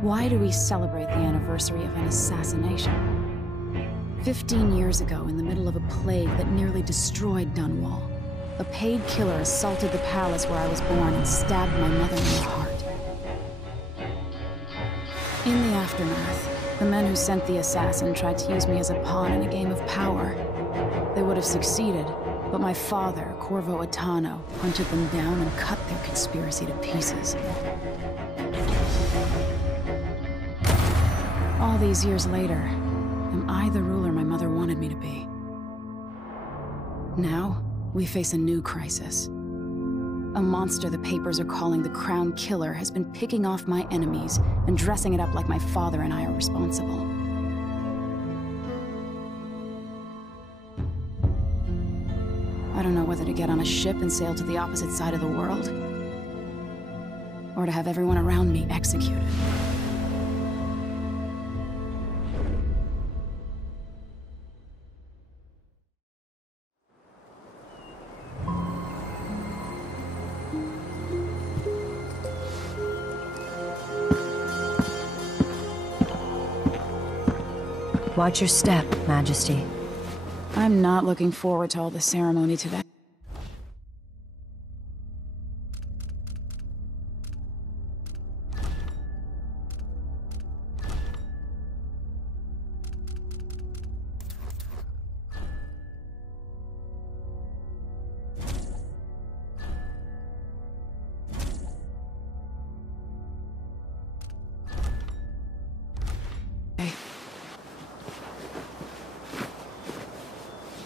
Why do we celebrate the anniversary of an assassination? 15 years ago, in the middle of a plague that nearly destroyed Dunwall, a paid killer assaulted the palace where I was born and stabbed my mother in the heart. In the aftermath, the men who sent the assassin tried to use me as a pawn in a game of power. They would have succeeded, but my father, Corvo, hunted them down and cut their conspiracy to pieces. All these years later, am I the ruler my mother wanted me to be? Now, we face a new crisis. A monster the papers are calling the Crown Killer has been picking off my enemies and dressing it up like my father and I are responsible. I don't know whether to get on a ship and sail to the opposite side of the world, or to have everyone around me executed. Watch your step, Majesty. I'm not looking forward to all the ceremony today.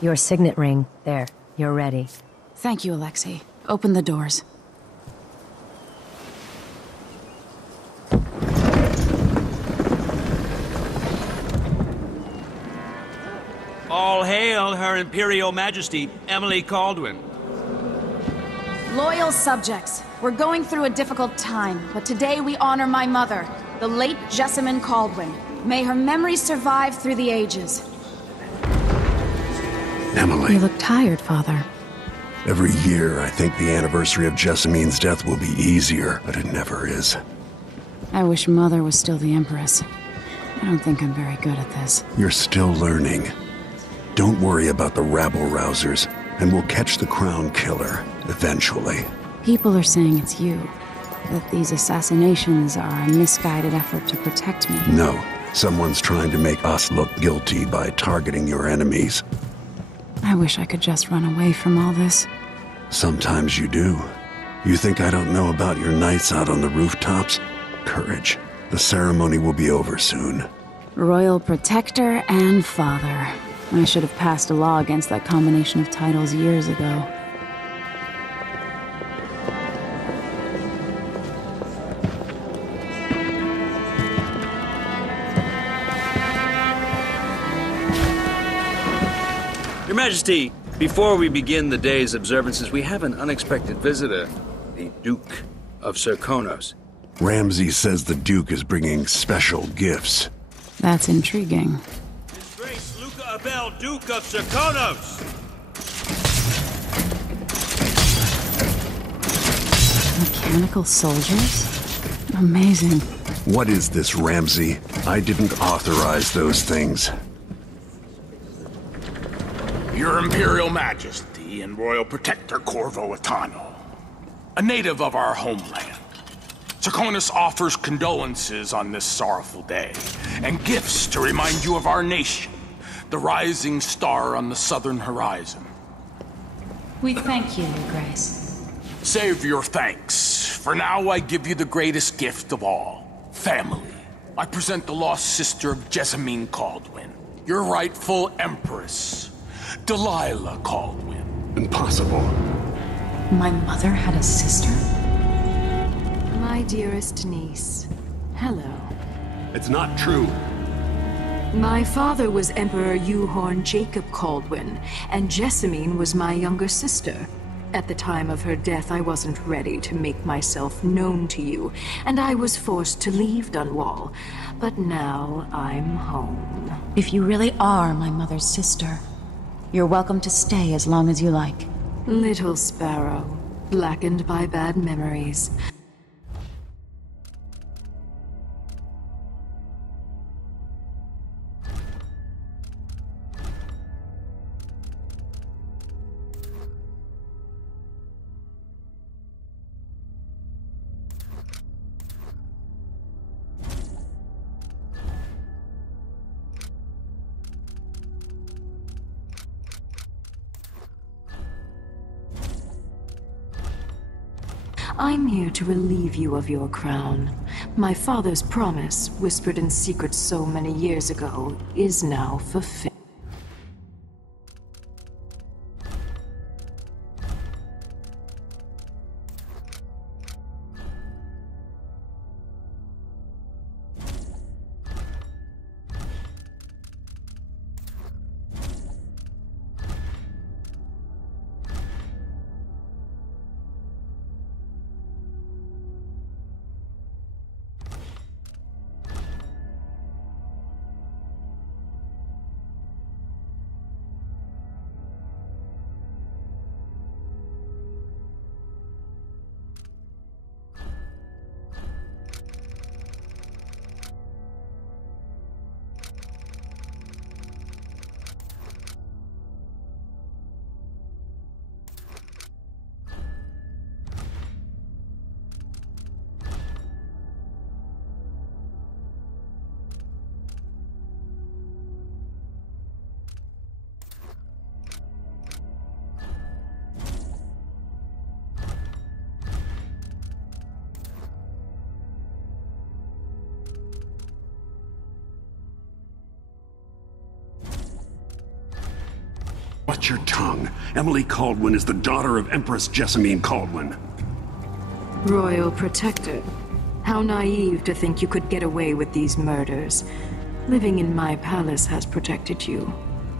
Your signet ring. There. You're ready. Thank you, Alexei. Open the doors. All hail Her Imperial Majesty, Emily Caldwin. Loyal subjects, we're going through a difficult time, but today we honor my mother, the late Jessamine Caldwin. May her memory survive through the ages. Emily. You look tired, Father. Every year, I think the anniversary of Jessamine's death will be easier, but it never is. I wish Mother was still the Empress. I don't think I'm very good at this. You're still learning. Don't worry about the rabble-rousers, and we'll catch the Crown Killer, eventually. People are saying it's you. That these assassinations are a misguided effort to protect me. No. Someone's trying to make us look guilty by targeting your enemies. I wish I could just run away from all this. Sometimes you do. You think I don't know about your nights out on the rooftops? Courage. The ceremony will be over soon. Royal Protector and Father. I should have passed a law against that combination of titles years ago. Your Majesty, before we begin the day's observances, we have an unexpected visitor, the Duke of Serkonos. Ramsay says the Duke is bringing special gifts. That's intriguing. His Grace Luca Abel, Duke of Serkonos! Mechanical soldiers? Amazing. What is this, Ramsay? I didn't authorize those things. Your Imperial Majesty and Royal Protector Corvo, a native of our homeland. Serkonos offers condolences on this sorrowful day, and gifts to remind you of our nation, the rising star on the southern horizon. We thank you, Your Grace. Save your thanks. For now, I give you the greatest gift of all, family. I present the lost sister of Jessamine Caldwin, your rightful Empress. Delilah Caldwin. Impossible. My mother had a sister? My dearest niece, hello. It's not true. My father was Emperor Euhorn Jacob Caldwin, and Jessamine was my younger sister. At the time of her death, I wasn't ready to make myself known to you, and I was forced to leave Dunwall. But now I'm home. If you really are my mother's sister, you're welcome to stay as long as you like. Little sparrow, blackened by bad memories. I'm here to relieve you of your crown. My father's promise, whispered in secret so many years ago, is now fulfilled. Watch your tongue. Emily Caldwin is the daughter of Empress Jessamine Caldwin. Royal Protector. How naive to think you could get away with these murders. Living in my palace has protected you,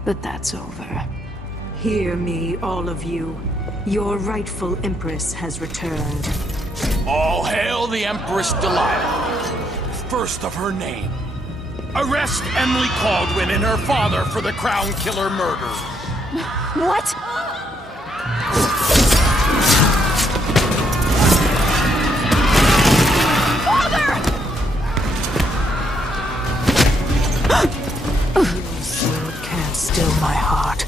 but that's over. Hear me, all of you. Your rightful Empress has returned. All hail the Empress Delilah, first of her name. Arrest Emily Caldwin and her father for the Crown Killer murder. What? Father! Your sword can't still my heart.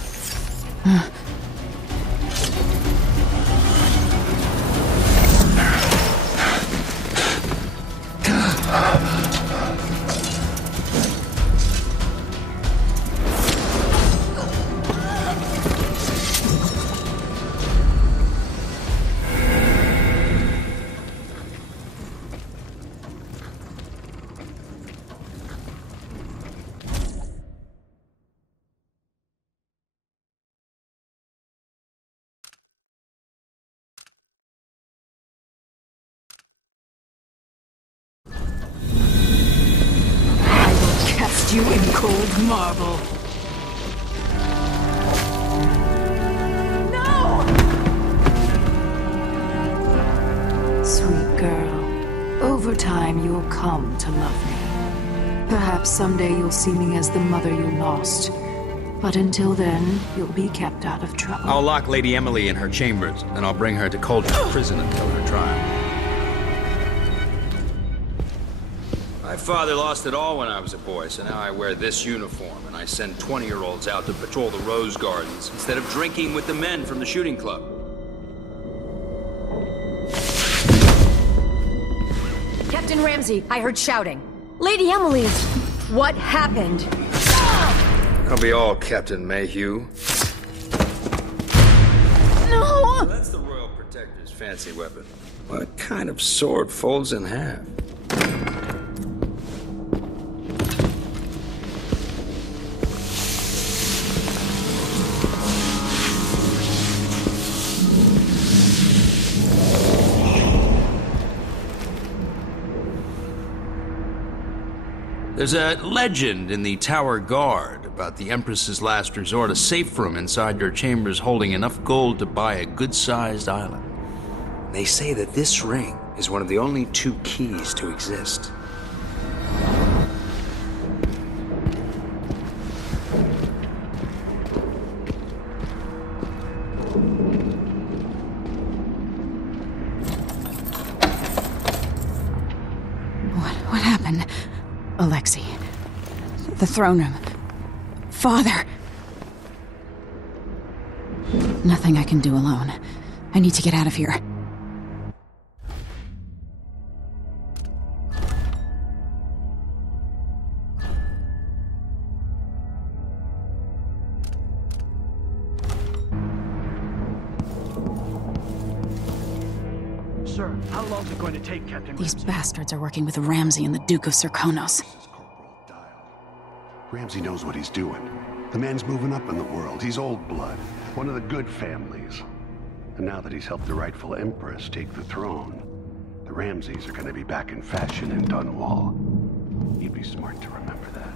You in cold marble. No! Sweet girl, over time you'll come to love me. Perhaps someday you'll see me as the mother you lost. But until then, you'll be kept out of trouble. I'll lock Lady Emily in her chambers, and I'll bring her to Cauldron Prison until her trial. My father lost it all when I was a boy, so now I wear this uniform, and I send 20-year-olds out to patrol the rose gardens instead of drinking with the men from the shooting club. Captain Ramsey, I heard shouting. Lady Emily, what happened? I'll be all Captain Mayhew. No! That's the Royal Protector's fancy weapon. What kind of sword folds in half? There's a legend in the Tower Guard about the Empress's last resort, a safe room inside your chambers holding enough gold to buy a good-sized island. They say that this ring is one of the only 2 keys to exist. What happened? Alexei. The throne room. Father! Nothing I can do alone. I need to get out of here. Sir, how long is it going to take, Captain These Ramsey? bastards are working with Ramsey and the Duke of Serkonos. Ramsey knows what he's doing. The man's moving up in the world. He's old blood, one of the good families. And now that he's helped the rightful Empress take the throne, the Ramseys are going to be back in fashion in Dunwall. You'd be smart to remember that.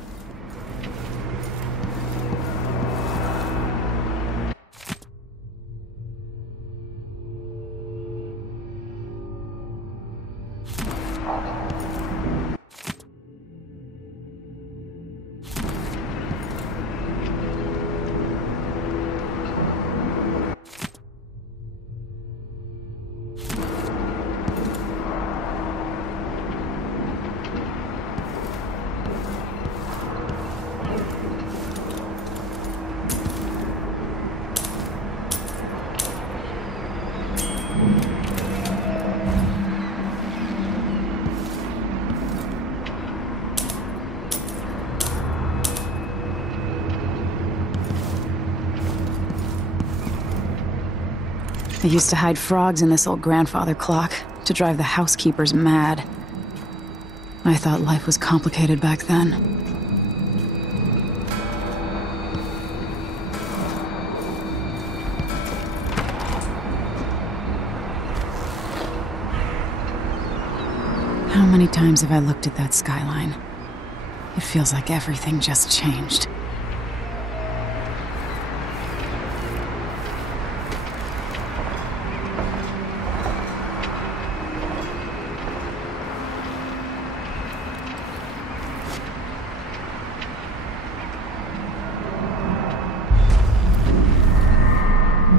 They used to hide frogs in this old grandfather clock to drive the housekeepers mad. I thought life was complicated back then. How many times have I looked at that skyline? It feels like everything just changed.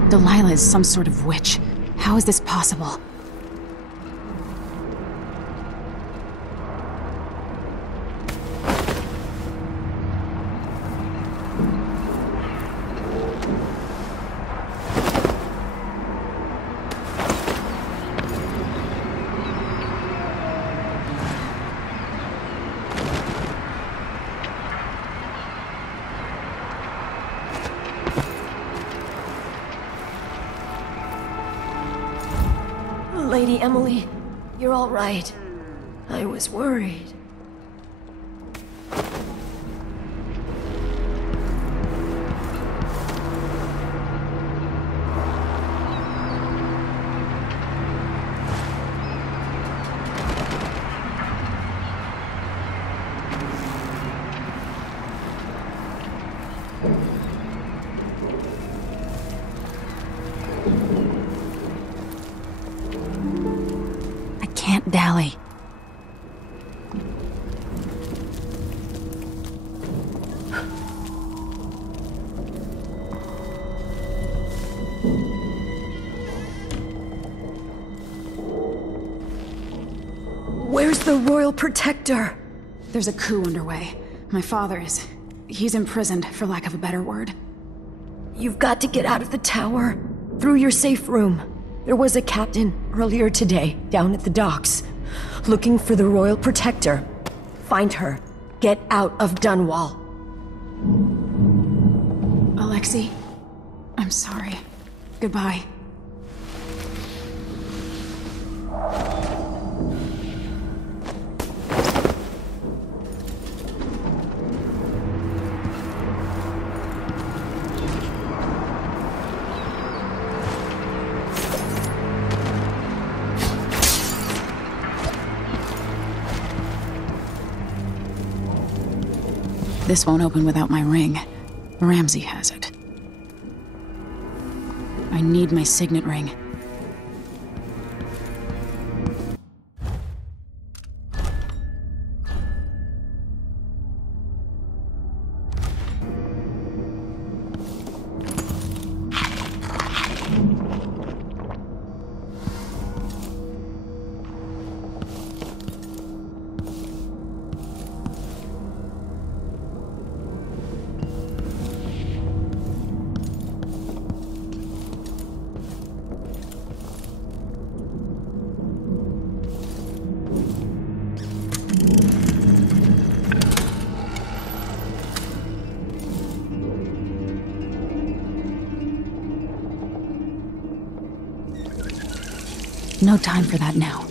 Delilah is some sort of witch. How is this possible? Lady Emily, you're all right. I was worried. Can't dally. Where's the Royal Protector? There's a coup underway. My father is... he's imprisoned, for lack of a better word. You've got to get out of the tower. Through your safe room. There was a captain earlier today, down at the docks, looking for the Royal Protector. Find her. Get out of Dunwall. Alexei, I'm sorry. Goodbye. This won't open without my ring. Ramsey has it. I need my signet ring. No time for that now.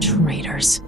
Traitors.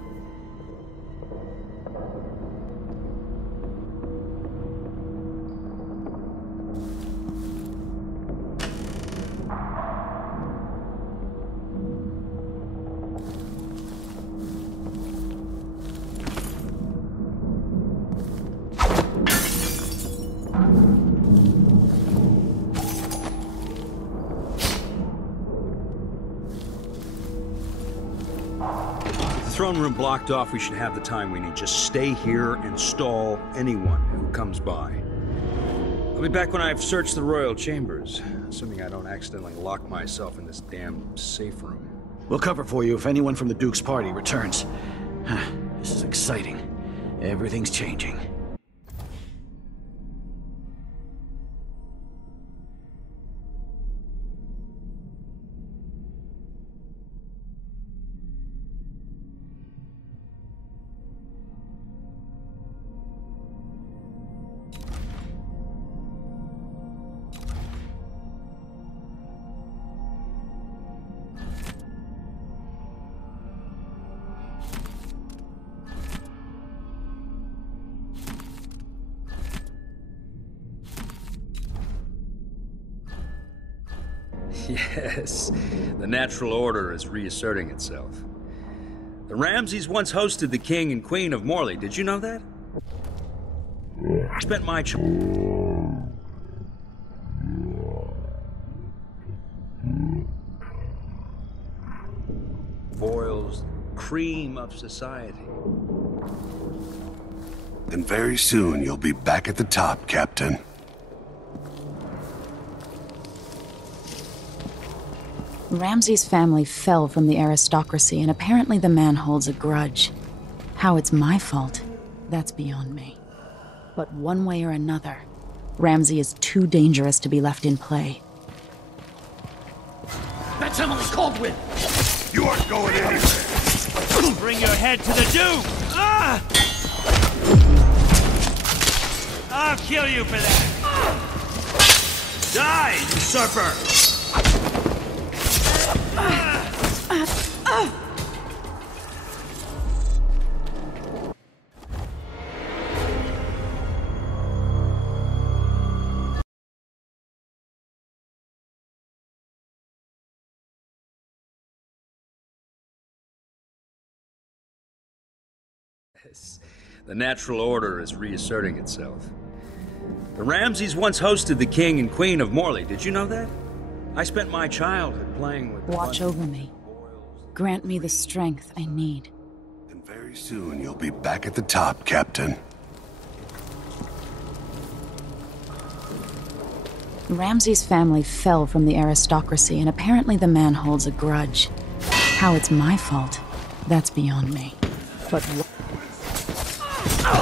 Throne room blocked off, we should have the time we need. Just stay here and stall anyone who comes by. I'll be back when I've searched the royal chambers, assuming I don't accidentally lock myself in this damn safe room. We'll cover for you if anyone from the Duke's party returns. This is exciting. Everything's changing. Yes, the natural order is reasserting itself. The Ramseys once hosted the King and Queen of Morley. Did you know that? I spent my boils cream of society. And very soon you'll be back at the top, Captain. Ramsey's family fell from the aristocracy, and apparently the man holds a grudge. How it's my fault, that's beyond me. But one way or another, Ramsey is too dangerous to be left in play. That's Emily Caldwell! You aren't going anywhere! Bring your head to the Duke! Ah! I'll kill you for that! Die, usurper! The natural order is reasserting itself. The Ramseys once hosted the King and Queen of Morley. Did you know that? I spent my childhood playing with... Watch over me. Grant me the strength I need. And very soon you'll be back at the top, Captain. Ramsey's family fell from the aristocracy, and apparently the man holds a grudge. How it's my fault, that's beyond me. But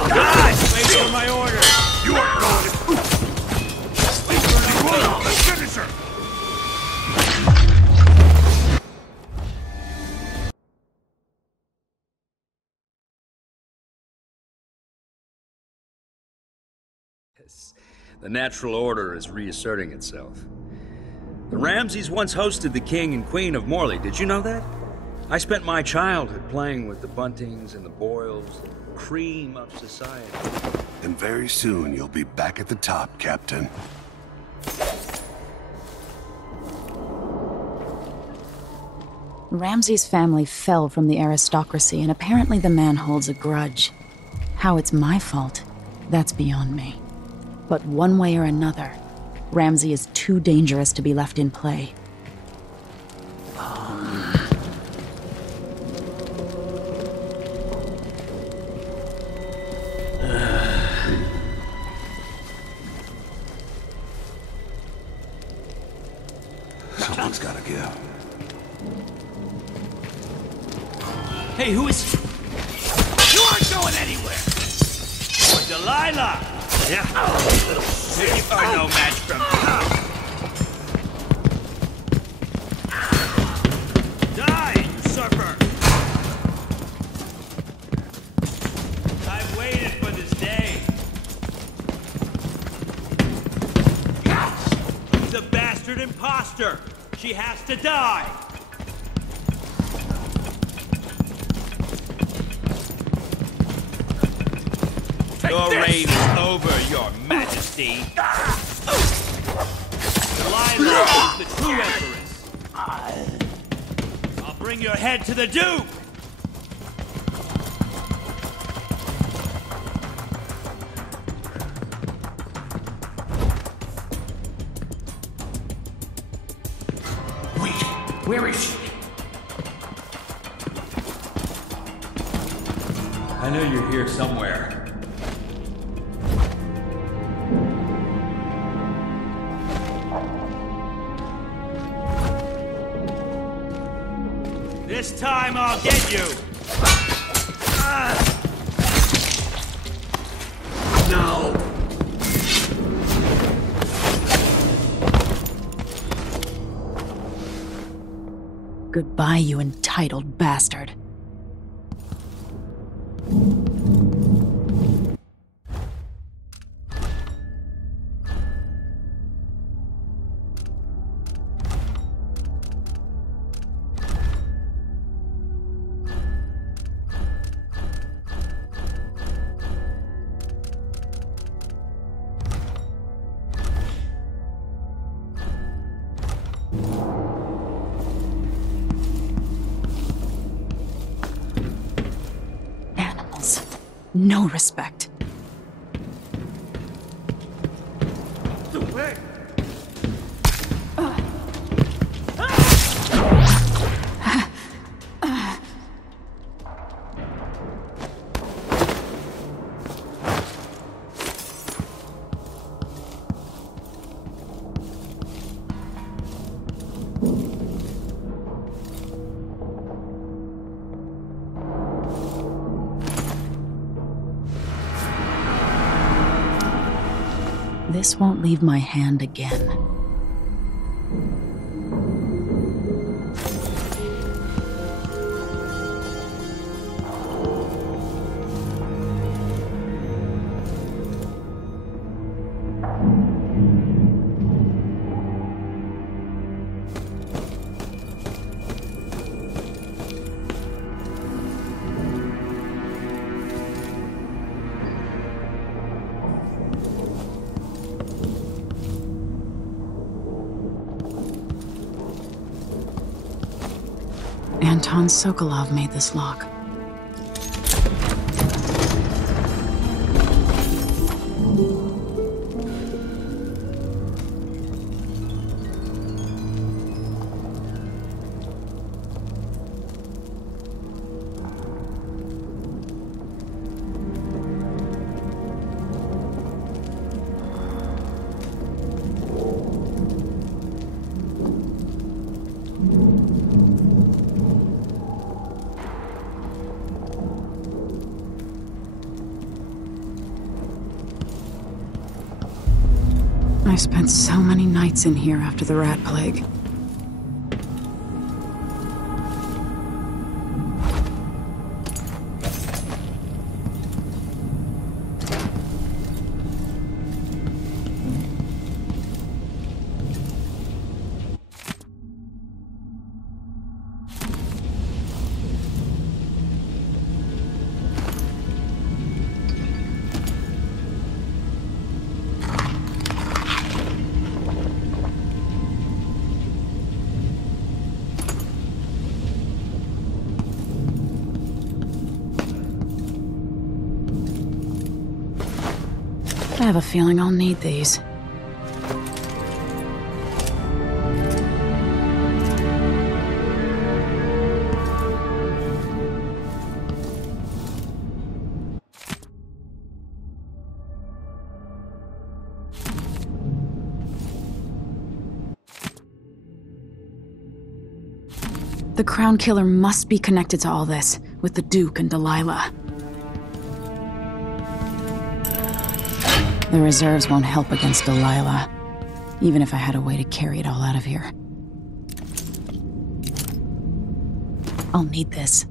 God! Wait for my order! You are going! Wait for my order! Let's finish her! The natural order is reasserting itself. The Ramseys once hosted the King and Queen of Morley. Did you know that? I spent my childhood playing with the Buntings and the Boyles, the cream of society. And very soon you'll be back at the top, Captain. Ramsey's family fell from the aristocracy, and apparently the man holds a grudge. How it's my fault, that's beyond me. But one way or another, Ramsey is too dangerous to be left in play. Someone's gotta give. Hey, who is... You aren't going anywhere! Oh, Delilah! Yeah. You are no match from... Die, usurper! I've waited for this day. She's a bastard imposter! She has to die! Your reign is over, your majesty. Delilah is the true empress. I'll bring your head to the Duke! Wait, where is she? I know you're here somewhere. This time I'll get you! No! Goodbye, you entitled bastard. No respect. This won't leave my hand again. Anton Sokolov made this lock. I spent so many nights in here after the rat plague. I have a feeling I'll need these. The Crown Killer must be connected to all this, with the Duke and Delilah. The reserves won't help against Delilah, even if I had a way to carry it all out of here. I'll need this.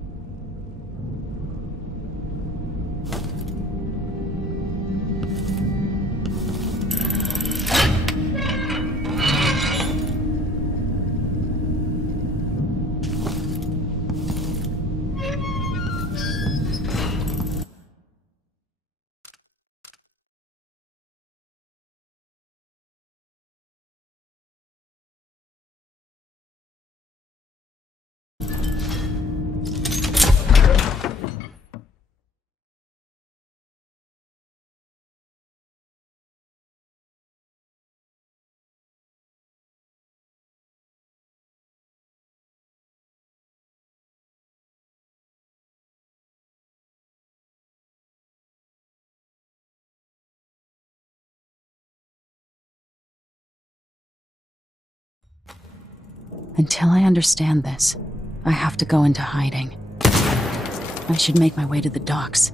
Until I understand this, I have to go into hiding. I should make my way to the docks.